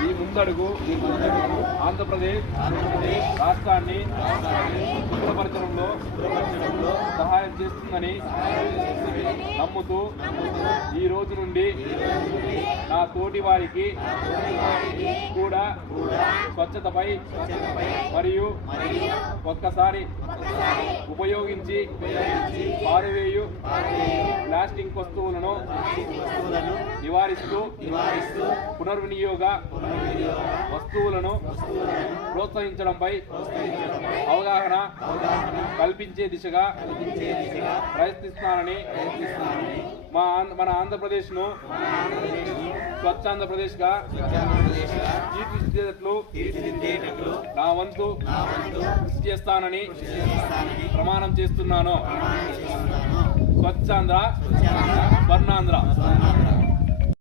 ఈ ముందడుగు ఆంధ్రప్రదేశ్ రాష్ట్రాన్ని శుభ్రపరచడంలో సహాయం చేస్తుందని నమ్ముతూ ఈ రోజు నుండి నా తోటి వారికి కూడా స్వచ్ఛతపై మరియు ఒక్కసారి ఉపయోగించి పారవేయు ప్లాస్టిక్ వస్తువులను నివారిస్తూ పునర్వినియోగ వస్తువులను ప్రోత్సహించడంపై అవగాహన కల్పించే దిశగా ప్రయత్నిస్తున్నానని మా మన ఆంధ్రప్రదేశ్ను స్వచ్ఛాంధ్రప్రదేశ్గా తీర్చిదిద్దేటట్లు నా వంతు కృషి చేస్తానని ప్రమాణం చేస్తున్నాను. స్వచ్ఛాంధ్ర స్వర్ణాంధ్ర.